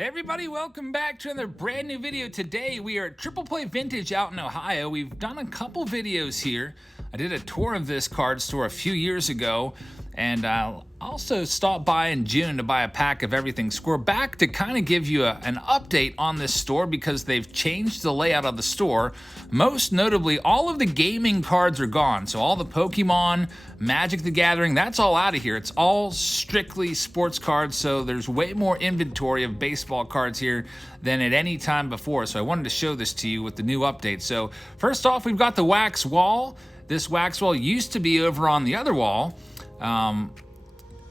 Hey everybody, welcome back to another brand new video. Today we are at Triple Play Vintage out in Ohio. We've done a couple videos here. I did a tour of this card store a few years ago, and I'll also stop by in June to buy a pack of everything. So we're back to kind of give you an update on this store because they've changed the layout of the store. Most notably, all of the gaming cards are gone. So all the Pokemon, Magic the Gathering, that's all out of here. It's all strictly sports cards, so there's way more inventory of baseball cards here than at any time before. So I wanted to show this to you with the new update. So first off, we've got the wax wall. This wax wall used to be over on the other wall.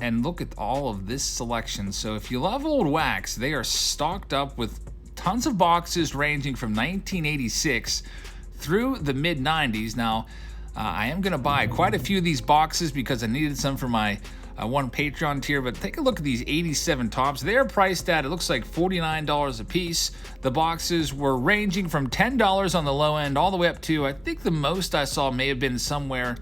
And look at all of this selection. So if you love old wax, they are stocked up with tons of boxes ranging from 1986 through the mid-90s. Now, I am going to buy quite a few of these boxes because I needed some for my one Patreon tier, but take a look at these 87 tops. They're priced at, it looks like $49 a piece. The boxes were ranging from $10 on the low end all the way up to, I think the most I saw may have been somewhere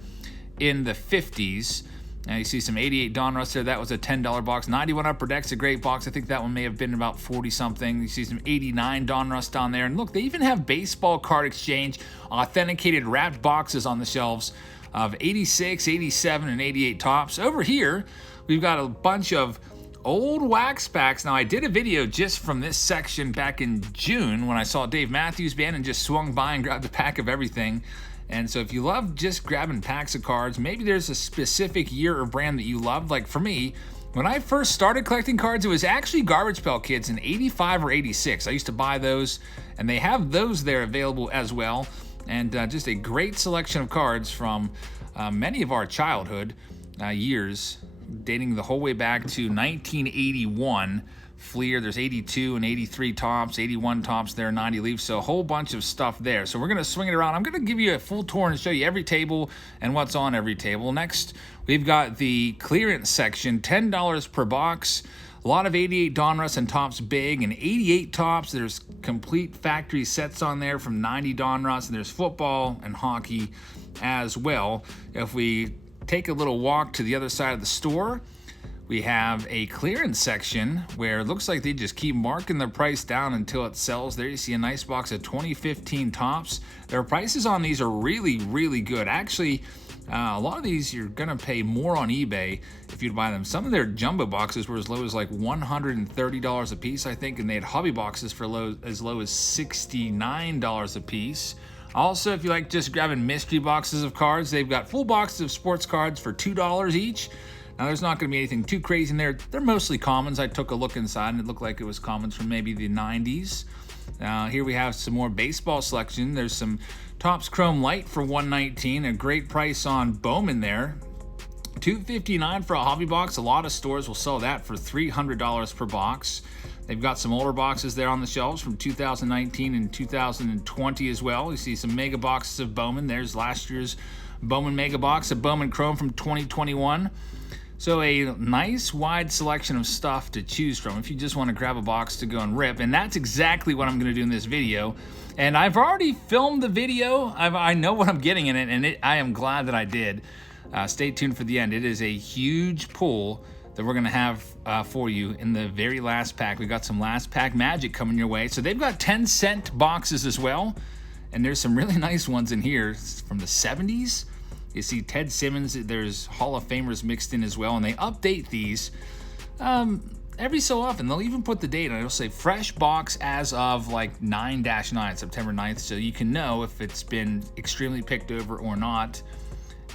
in the 50s. Now you see some 88 Donruss there. That was a $10 box. 91 Upper Deck's a great box. I think that one may have been about 40 something. You see some 89 Donruss down there. And look, they even have baseball card exchange authenticated wrapped boxes on the shelves of 86, 87, and 88 tops. Over here, we've got a bunch of old wax packs. Now I did a video just from this section back in June when I saw Dave Matthews Band and just swung by and grabbed a pack of everything. And so if you love just grabbing packs of cards, maybe there's a specific year or brand that you loved. Like for me, when I first started collecting cards, it was actually Garbage Pail Kids in 85 or 86. I used to buy those, and they have those there available as well. And just a great selection of cards from many of our childhood years, dating the whole way back to 1981. Fleer, there's 82 and 83 tops, 81 tops there, 90 leaves, so a whole bunch of stuff there. So we're going to swing it around. I'm going to give you a full tour and show you every table and what's on every table. Next, we've got the clearance section, $10 per box. A lot of 88 Donruss and tops big and 88 tops. There's complete factory sets on there from 90 Donruss, and there's football and hockey as well. If we take a little walk to the other side of the store, we have a clearance section where it looks like they just keep marking the price down until it sells. There you see a nice box of 2015 tops. Their prices on these are really, really good. Actually, a lot of these you're going to pay more on eBay if you'd buy them. Some of their jumbo boxes were as low as like $130 a piece, I think, and they had hobby boxes for as low as $69 a piece. Also, if you like just grabbing mystery boxes of cards, they've got full boxes of sports cards for $2 each. Now, there's not going to be anything too crazy in there. They're mostly commons. I took a look inside, and it looked like it was commons from maybe the 90s. Here we have some more baseball selection. There's some Topps Chrome Light for $119, a great price on Bowman there. $259 for a hobby box. A lot of stores will sell that for $300 per box. They've got some older boxes there on the shelves from 2019 and 2020 as well. You see some mega boxes of Bowman. There's last year's Bowman mega box of Bowman Chrome from 2021. So a nice wide selection of stuff to choose from if you just want to grab a box to go and rip. And that's exactly what I'm going to do in this video. And I've already filmed the video. I know what I'm getting in it, and I am glad that I did. Stay tuned for the end. It is a huge pull that we're going to have for you in the very last pack. We got some last pack magic coming your way. So they've got 10-cent boxes as well. And there's some really nice ones in here from the 70s. You see Ted Simmons, there's Hall of Famers mixed in as well, and they update these every so often. They'll even put the date on it. It'll say fresh box as of like 9-9, September 9th, so you can know if it's been extremely picked over or not.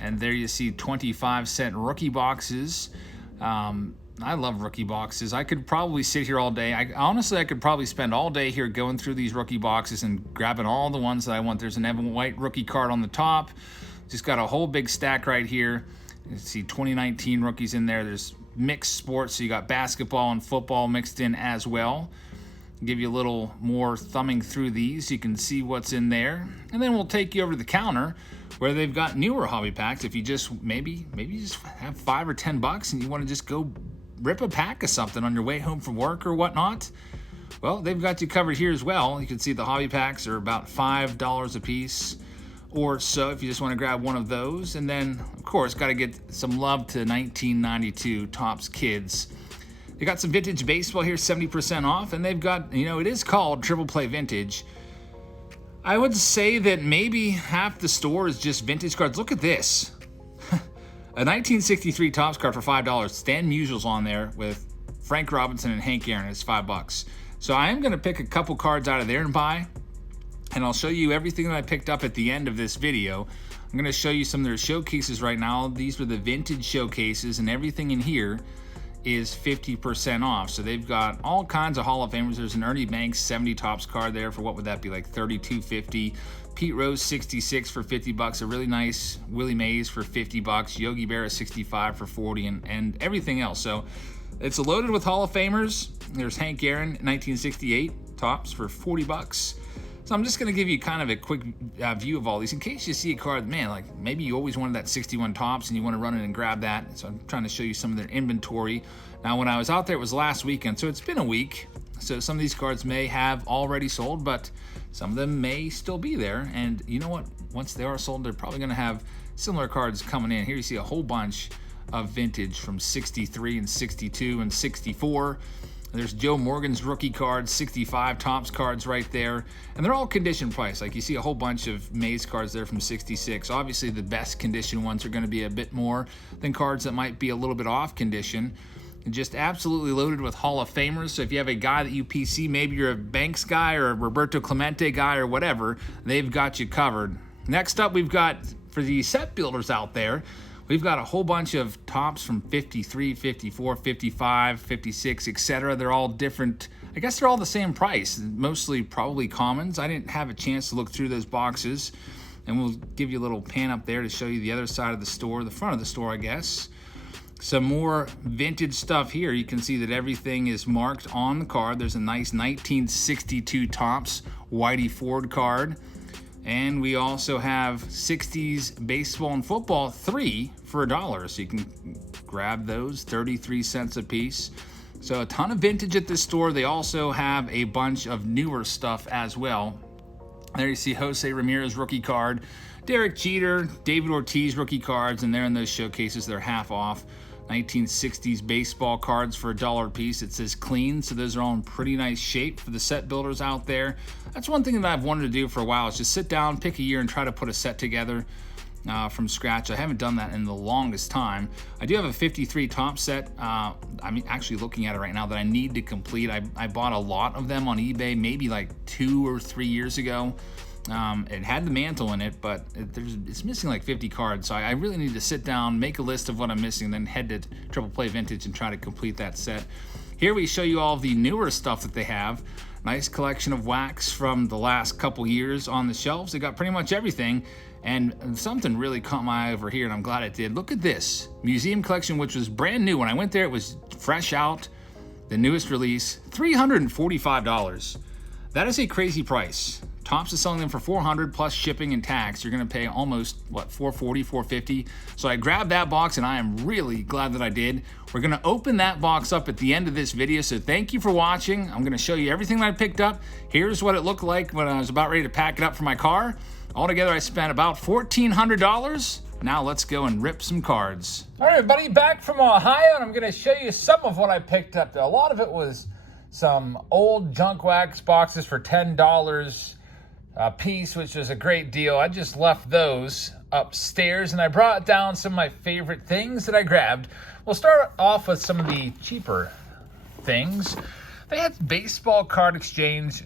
And there you see 25-cent rookie boxes. I love rookie boxes. I could probably sit here all day. I could probably spend all day here going through these rookie boxes and grabbing all the ones that I want. There's an Evan White rookie card on the top. Just got a whole big stack right here. You see 2019 rookies in there. There's mixed sports, so you got basketball and football mixed in as well. Give you a little more thumbing through these so you can see what's in there. And then we'll take you over to the counter where they've got newer hobby packs. If you just maybe you just have $5 or $10 and you want to just go rip a pack of something on your way home from work or whatnot, well, they've got you covered here as well. You can see the hobby packs are about $5 a piece or so if you just want to grab one of those. And then, of course, got to get some love to 1992 Topps Kids. They got some vintage baseball here, 70% off, and they've got, you know, it is called Triple Play Vintage. I would say that maybe half the store is just vintage cards. Look at this. A 1963 Topps card for $5. Stan Musial's on there with Frank Robinson and Hank Aaron. It's $5. So I am going to pick a couple cards out of there and buy, and I'll show you everything that I picked up at the end of this video. I'm going to show you some of their showcases right now. These were the vintage showcases, and everything in here is 50% off. So they've got all kinds of Hall of Famers. There's an Ernie Banks 70 Topps card there for, what would that be, like $32.50. Pete Rose 66 for $50. A really nice Willie Mays for $50. Yogi Berra 65 for $40, and everything else. So it's loaded with Hall of Famers. There's Hank Aaron 1968 Topps for $40. So I'm just going to give you kind of a quick view of all these in case you see a card, man, like maybe you always wanted that 61 Topps and you want to run in and grab that. So I'm trying to show you some of their inventory. Now, when I was out there, it was last weekend, so it's been a week. So some of these cards may have already sold, but some of them may still be there. And you know what? Once they are sold, they're probably going to have similar cards coming in. Here you see a whole bunch of vintage from 63 and 62 and 64. There's Joe Morgan's rookie cards, 65 Topps cards right there. And they're all condition price. Like you see a whole bunch of Mays cards there from 66. Obviously, the best condition ones are going to be a bit more than cards that might be a little bit off condition. And just absolutely loaded with Hall of Famers. So if you have a guy that you PC, maybe you're a Banks guy or a Roberto Clemente guy or whatever, they've got you covered. Next up, we've got, for the set builders out there, we've got a whole bunch of Topps from 53, 54, 55, 56, etc. They're all different. I guess they're all the same price, mostly probably commons. I didn't have a chance to look through those boxes, and we'll give you a little pan up there to show you the other side of the store, the front of the store, I guess. Some more vintage stuff here. You can see that everything is marked on the card. There's a nice 1962 Topps Whitey Ford card. And we also have 60s baseball and football 3 for $1. So you can grab those, 33 cents a piece. So a ton of vintage at this store. They also have a bunch of newer stuff as well. There you see Jose Ramirez rookie card, Derek Jeter, David Ortiz rookie cards, and there in those showcases, they're half off. 1960s baseball cards for $1 a piece. It says clean, so those are all in pretty nice shape for the set builders out there. That's one thing that I've wanted to do for a while, is just sit down, pick a year, and try to put a set together from scratch. I haven't done that in the longest time. I do have a 53 Topps set. I'm actually looking at it right now that I need to complete. I bought a lot of them on eBay maybe like 2 or 3 years ago. It had the mantle in it, but it's missing like 50 cards. So I really need to sit down, make a list of what I'm missing, then head to Triple Play Vintage and try to complete that set. Here we show you all of the newer stuff that they have. Nice collection of wax from the last couple years on the shelves. They got pretty much everything. And something really caught my eye over here, and I'm glad it did. Look at this museum collection, which was brand new. When I went there, it was fresh out, the newest release, $345. That is a crazy price. Topps is selling them for $400 plus shipping and tax. You're going to pay almost, what, $440, $450. So I grabbed that box, and I am really glad that I did. We're going to open that box up at the end of this video, so thank you for watching. I'm going to show you everything that I picked up. Here's what it looked like when I was about ready to pack it up for my car. Altogether, I spent about $1,400. Now let's go and rip some cards. All right, everybody, back from Ohio, and I'm going to show you some of what I picked up. A lot of it was some old junk wax boxes for $10 a piece, which was a great deal. I just left those upstairs, and I brought down some of my favorite things that I grabbed. We'll start off with some of the cheaper things. They had baseball card exchange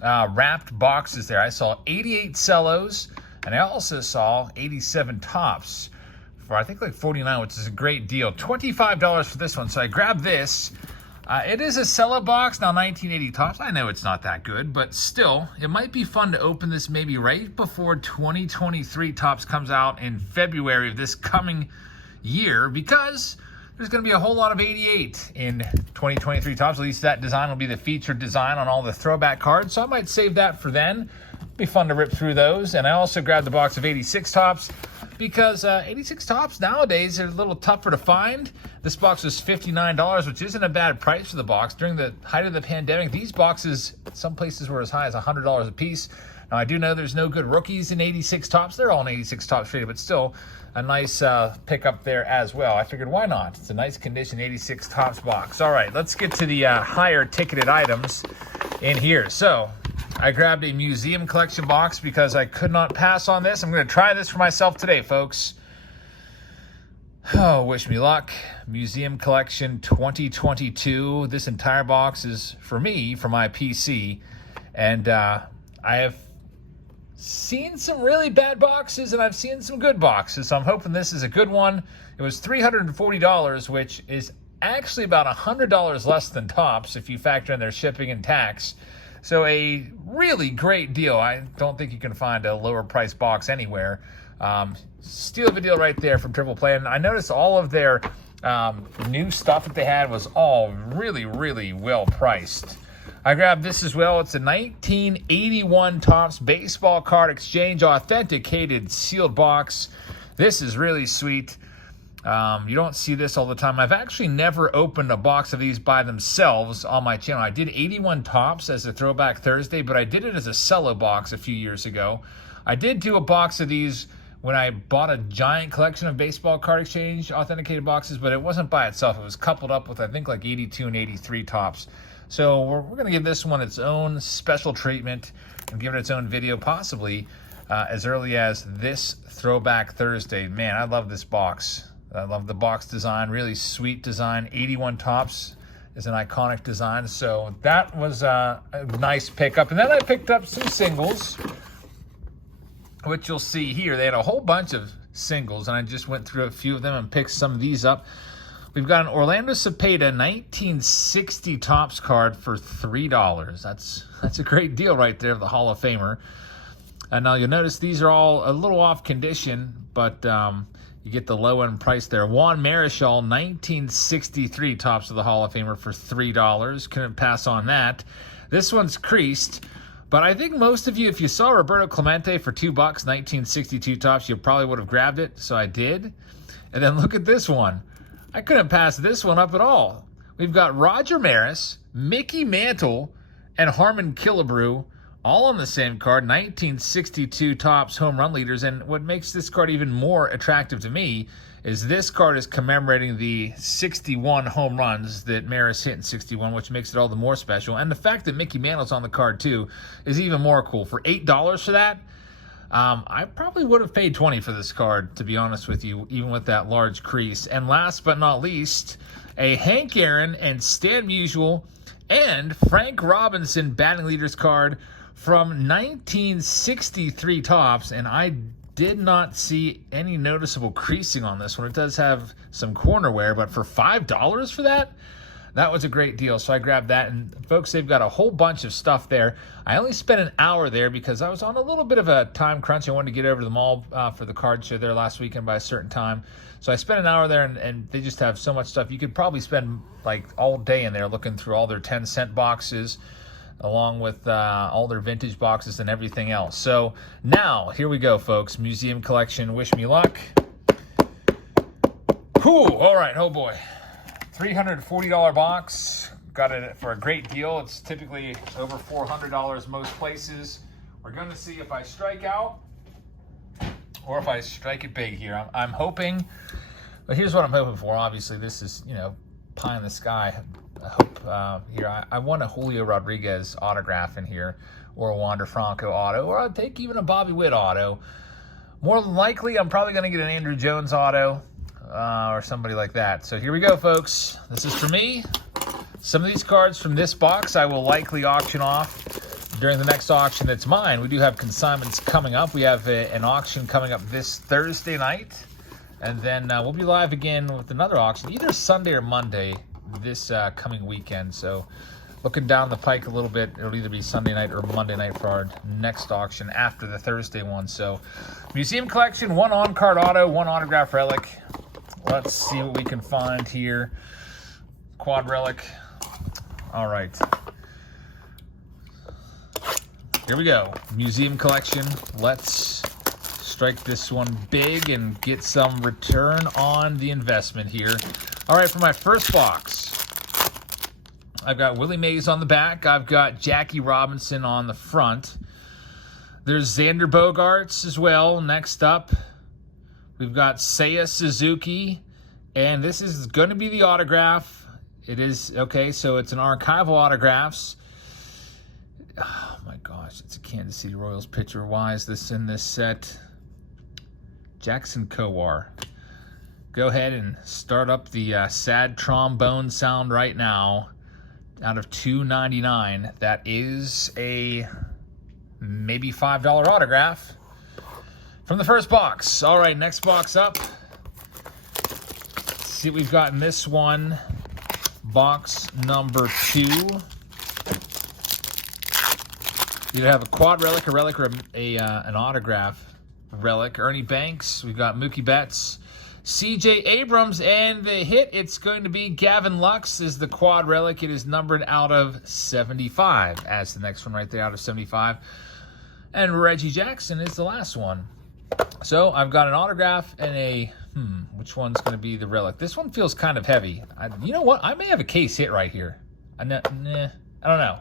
wrapped boxes there. I saw 88 cellos, and I also saw 87 Topps for I think like $49, which is a great deal. $25 for this one, so I grabbed this. It is a cello box, now 1980 Topps. I know it's not that good, but still, it might be fun to open this maybe right before 2023 Topps comes out in February of this coming year, because there's going to be a whole lot of 88 in 2023 Topps. At least that design will be the featured design on all the throwback cards, so I might save that for then. Be fun to rip through those. And I also grabbed the box of 86 Topps. because 86 Topps nowadays are a little tougher to find. This box was $59, which isn't a bad price for the box. During the height of the pandemic, these boxes, some places were as high as $100 a piece. Now, I do know there's no good rookies in 86 Topps. They're all in 86 Topps traded, but still a nice pickup there as well. I figured, why not? It's a nice condition 86 Topps box. All right, let's get to the higher ticketed items in here. So I grabbed a museum collection box because I could not pass on this. I'm going to try this for myself today, folks. Oh, wish me luck. Museum Collection 2022. This entire box is for me, for my PC. And I have seen some really bad boxes, and I've seen some good boxes. So I'm hoping this is a good one. It was $340, which is actually about $100 less than Topps if you factor in their shipping and tax. So a really great deal. I don't think you can find a lower price box anywhere. Steal of a deal right there from Triple Play. And I noticed all of their new stuff that they had was all really, really well priced. I grabbed this as well. It's a 1981 Topps Baseball Card Exchange Authenticated sealed box. This is really sweet. You don't see this all the time. I've actually never opened a box of these by themselves on my channel. I did 81 Topps as a Throwback Thursday, but I did it as a cello box a few years ago. I did do a box of these when I bought a giant collection of Baseball Card Exchange authenticated boxes, but it wasn't by itself. It was coupled up with, I think, like 82 and 83 Topps. So we're going to give this one its own special treatment and give it its own video, possibly as early as this Throwback Thursday. Man, I love this box. I love the box design, really sweet design. 81 Topps is an iconic design, so that was a nice pickup. And then I picked up some singles, which you'll see here. They had a whole bunch of singles, and I just went through a few of them and picked some of these up. We've got an Orlando Cepeda 1960 Topps card for $3. That's a great deal right there, the Hall of Famer. And now you'll notice these are all a little off condition, but you get the low-end price there. Juan Marichal 1963 Topps of the Hall of Famer for $3. Couldn't pass on that. This one's creased, but I think most of you, if you saw Roberto Clemente for $2, 1962 Topps, you probably would have grabbed it, so I did. And then look at this one. I couldn't pass this one up at all. We've got Roger Maris, Mickey Mantle, and Harmon Killebrew all on the same card, 1962 Topps home run leaders. And what makes this card even more attractive to me is this card is commemorating the 61 home runs that Maris hit in 61, which makes it all the more special. And the fact that Mickey Mantle's on the card too is even more cool. For $8 for that, I probably would have paid $20 for this card, to be honest with you, even with that large crease. And last but not least, a Hank Aaron and Stan Musial and Frank Robinson batting leaders card from 1963 Topps, and I did not see any noticeable creasing on this one. It does have some corner wear, but for $5 for that? That was a great deal, so I grabbed that. And folks, they've got a whole bunch of stuff there. I only spent an hour there because I was on a little bit of a time crunch. I wanted to get over to the mall for the card show there last weekend by a certain time. So I spent an hour there, and they just have so much stuff. You could probably spend like all day in there looking through all their 10-cent boxes, along with all their vintage boxes and everything else. So now, here we go, folks. Museum Collection, wish me luck. Whew, all right, oh boy. $340 box. Got it for a great deal. It's typically over $400 most places. We're going to see if I strike out or if I strike it big here. I'm hoping, but here's what I'm hoping for. Obviously, this is, pie in the sky. I hope here. I want a Julio Rodriguez autograph in here, or a Wander Franco auto, or I'll take even a Bobby Witt auto. More than likely, I'm probably going to get an Andrew Jones auto. Or somebody like that. So here we go, folks. This is for me. Some of these cards from this box I will likely auction off during the next auction that's mine. We do have consignments coming up. We have an auction coming up this Thursday night. And then we'll be live again with another auction, either Sunday or Monday this coming weekend. So looking down the pike a little bit, it'll either be Sunday night or Monday night for our next auction after the Thursday one. So Museum Collection, one on-card auto, one autograph relic. Let's see what we can find here. Quad relic. All right. Here we go. Museum Collection. Let's strike this one big and get some return on the investment here. All right, for my first box, I've got Willie Mays on the back. I've got Jackie Robinson on the front. There's Xander Bogaerts as well. Next up, we've got Seiya Suzuki. And this is going to be the autograph. It is, okay, so it's an archival autographs. Oh my gosh, it's a Kansas City Royals pitcher. Why is this in this set? Jackson Kowar. Go ahead and start up the sad trombone sound right now. Out of $2.99. That is a maybe $5 autograph from the first box. All right, next box up. Let's see what we've got in this one. Box number 2. You have a quad relic, a relic, or an autograph relic. Ernie Banks. We've got Mookie Betts, C.J. Abrams, and the hit, it's going to be Gavin Lux is the quad relic. It is numbered out of 75. As the next one right there, out of 75. And Reggie Jackson is the last one. So I've got an autograph and a, which one's going to be the relic? This one feels kind of heavy. You know what? I may have a case hit right here. I don't know.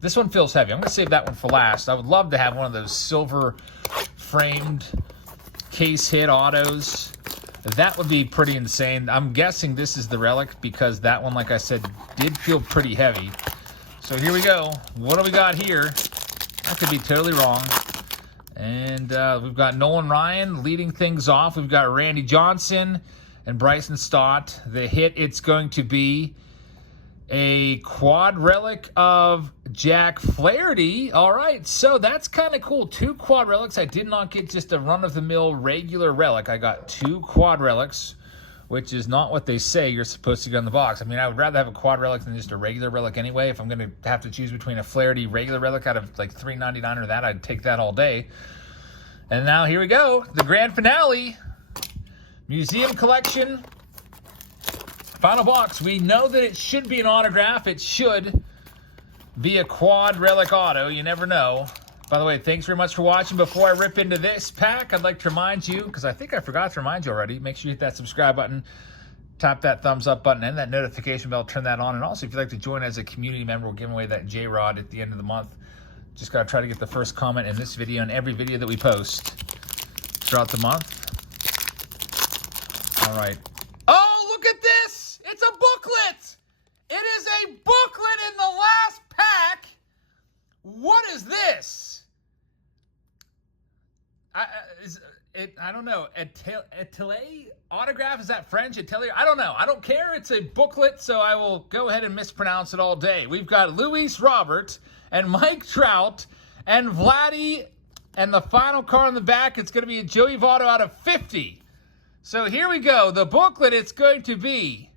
This one feels heavy. I'm going to save that one for last. I would love to have one of those silver framed case hit autos. That would be pretty insane. I'm guessing this is the relic because that one, like I said, did feel pretty heavy. So here we go. What do we got here? I could be totally wrong. And we've got Nolan Ryan leading things off. We've got Randy Johnson and Bryson Stott. The hit, it's going to be a quad relic of Jack Flaherty. All right, so that's kind of cool. 2 quad relics. I did not get just a run-of-the-mill regular relic. I got 2 quad relics, which is not what they say you're supposed to get on the box. I mean, I would rather have a quad relic than just a regular relic anyway. If I'm going to have to choose between a Flaherty regular relic out of like $3.99 or that, I'd take that all day. And now here we go. The grand finale. Museum collection. Final box. We know that it should be an autograph. It should be a quad relic auto. You never know. By the way, thanks very much for watching. Before I rip into this pack, I'd like to remind you, because I think I forgot to remind you already, make sure you hit that subscribe button, tap that thumbs up button, and that notification bell, turn that on. And also, if you'd like to join as a community member, we're giving away that J-Rod at the end of the month. Just got to try to get the first comment in this video and every video that we post throughout the month. All right. Oh, look at this! It's a booklet! It is a booklet in the last pack! What is this? I don't know. Atelier autograph? Is that French? Atelier? I don't know. I don't care. It's a booklet, so I will go ahead and mispronounce it all day. We've got Luis Robert and Mike Trout and Vladdy, and the final card on the back, it's going to be a Joey Votto out of 50. So here we go. The booklet, it's going to be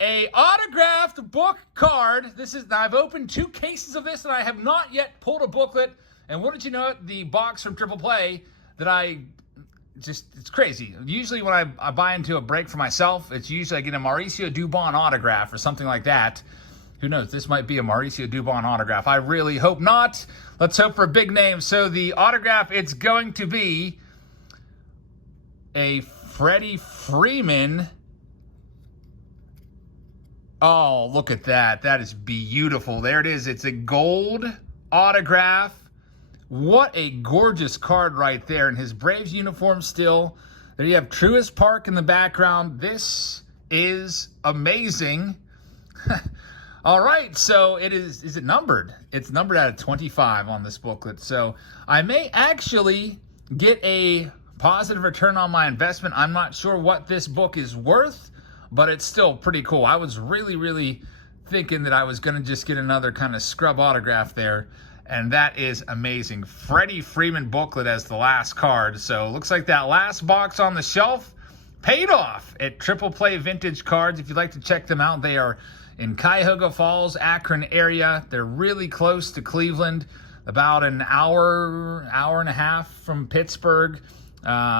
a autographed book card. This is, I've opened 2 cases of this, and I have not yet pulled a booklet. And what did you know? The box from Triple Play that it's crazy. Usually when I buy into a break for myself, it's usually I get a Mauricio Dubon autograph or something like that. Who knows? This might be a Mauricio Dubon autograph. I really hope not. Let's hope for a big name. So the autograph, it's going to be a Freddie Freeman. Oh, look at that. That is beautiful. There it is. It's a gold autograph. What a gorgeous card right there. And his Braves uniform still. There you have Truist Park in the background. This is amazing. All right, so is it numbered? It's numbered out of 25 on this booklet. So I may actually get a positive return on my investment. I'm not sure what this book is worth, but it's still pretty cool. I was really, really thinking that I was going to just get another kind of scrub autograph there, and that is amazing. Freddie Freeman booklet as the last card. So it looks like that last box on the shelf paid off at Triple Play Vintage Cards. If you'd like to check them out, they are in Cuyahoga Falls, Akron area. They're really close to Cleveland, about an hour and a half from Pittsburgh,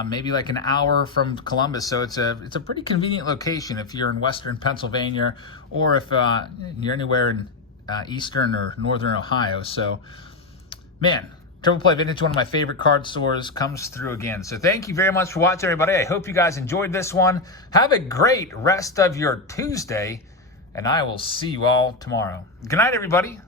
maybe like an hour from Columbus. So it's a pretty convenient location if you're in Western Pennsylvania or if you're anywhere in Eastern or Northern Ohio. So, man, Triple Play Vintage, one of my favorite card stores, comes through again. So thank you very much for watching, everybody. I hope you guys enjoyed this one. Have a great rest of your Tuesday, and I will see you all tomorrow. Good night, everybody.